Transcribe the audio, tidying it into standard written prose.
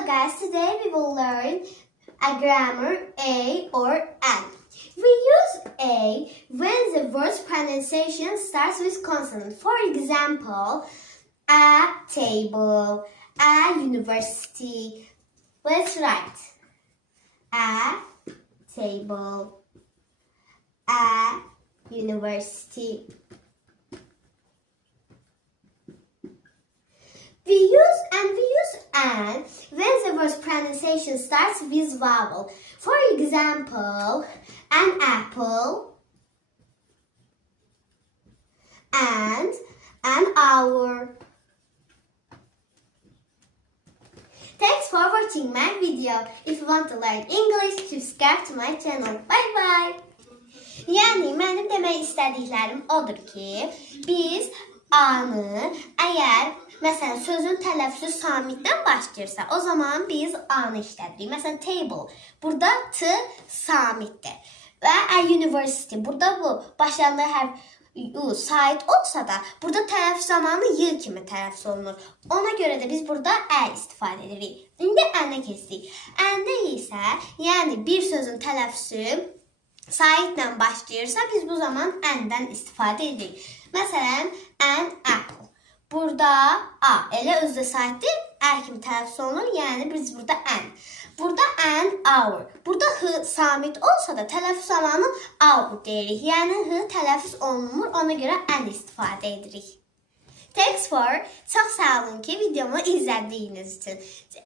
Hello guys, today we will learn a grammar A or N. We use A when the word's pronunciation starts with consonant. For example, a table, a university. Let's write a table, a university. We use and when the word's pronunciation starts with vowel. For example, an apple and an hour. Thanks for watching my video. If you want to learn English, subscribe to my channel. Bye bye. Yəni mənim demək istədiklərim odur ki, biz A-nı əgər məsələn sözün tələffüzü samitdən başlayırsa, o zaman biz A-nı işlədirik. Məsələn table, burada T samitdir. Və a university, burada bu başlandığı hərf U sait olsa da, burada tələffüz zamanı Y kimi tələffüz olunur. Ona görə də biz burada ə istifadə edirik. İndi ənə keçdik. Əndə isə, yəni bir sözün tələffüzü saitlə başlayırsa, biz bu zaman əndən istifadə edirik. Məsələn, an apple. Burada A elə özdə saitdir, ə kimi tələffüz olunur, yəni biz burada an. Burada an hour. Burada H samit olsa da tələffüz zamanı hour deyirik. Yəni H tələffüz olunmur, ona görə an istifadə edirik. Thanks for, çox sağ olun ki, videomu izlədiyiniz üçün.